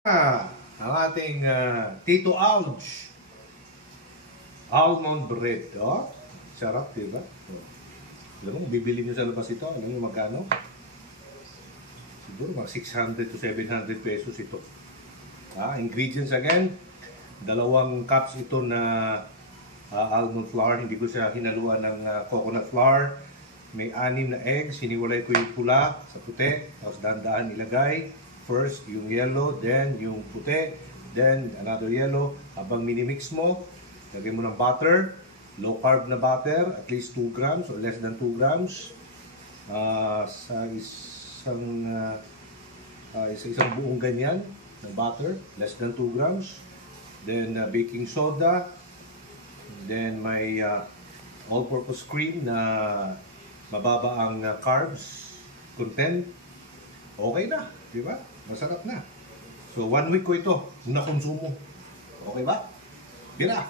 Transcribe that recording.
Ang ating Tito Alj almond bread. Oh, sarap, diba? Alam mo, bibili nyo sa labas ito. Alam mo magkano? Siguro mga 600 to 700 pesos ito. Ingredients again, 2 cups ito na almond flour. Hindi ko siya hinaluan ng coconut flour. May 6 na eggs. Hiniwalay ko yung pula sa puti. Tapos dahan-dahan ilagay. First yung yellow, then yung puti, then another yellow. Habang minimix mo, lagay mo ng butter. Low carb na butter, at least 2 grams or less than 2 grams. Sa isang buong ganyan na butter, less than 2 grams. Then baking soda. Then may all-purpose cream na mababa ang carbs content. Okay na, di ba? Masarap na. So 1 week ko ito na konsumo. Okay ba? Bira!